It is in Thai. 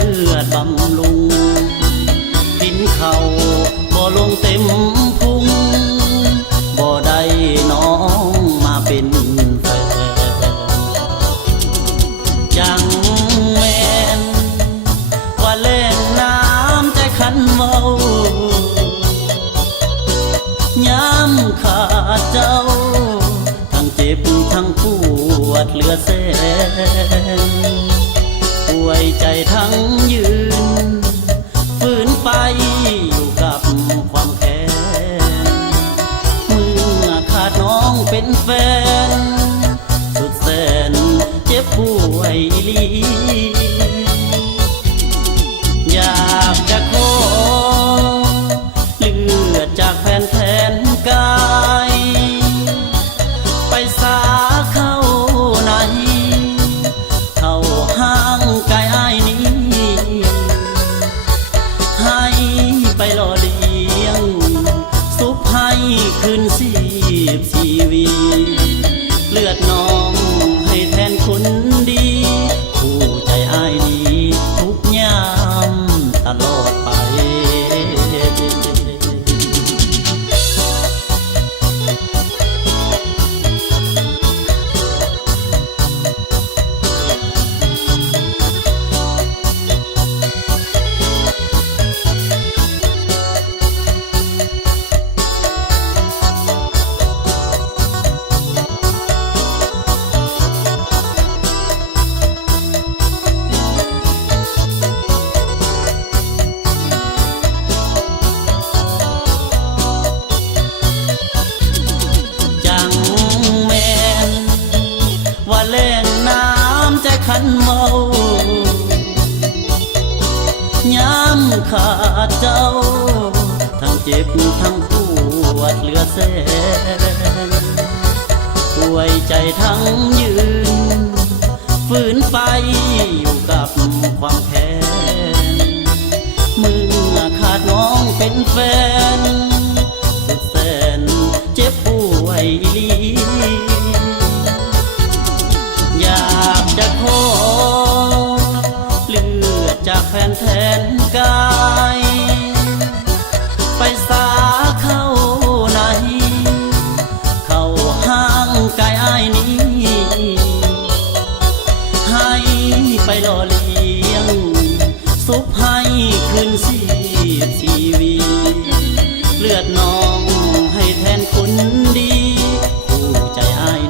ลือดบำรุงกินข้าวบ่ลงเต็มพุงบ่ได้น้องมาเป็นแฟนจังแม่นว่าเล่นน้ำใจขันเมายามขาดเจ้าทั้งเจ็บทั้งปวดเหลือแสนป่วยใจทั้งยืนฝืนไปอยู่กับความแค้นเมื่อขาดน้องเป็นแฟนสุดแสนเจ็บป่วยลีอยากจะขอเลือดจากแฟนแทนกายไปสาเข้าไหนเข้าห้างกายอ้ายนี้ให้ไปหล่อเลี้ยงสุขให้คืนชีพชีวีเลือดน้องให้แทนคนดีผู้ใจอ้ายนี้ทุกยามตลอดไปเล่นน้ำใจขันเมายามขาดเจ้าทั้งเจ็บทั้งปวดเหลือแสนป่วยใจทั้งยืนฝืนไปอยู่กับความแค้นเมื่อขาดน้องเป็นแฟนสุดแสนเจ็บป่วยลีอยากจะขอเลือดจากแฟนแทนกายไปสาเข้าไหนเข้าห้างกายอ้ายนี้ให้ไปหล่อเลี้ยงสุขให้คืนชีพชีวีเลือดน้องให้แทนคนดีผู้ใจอ้าย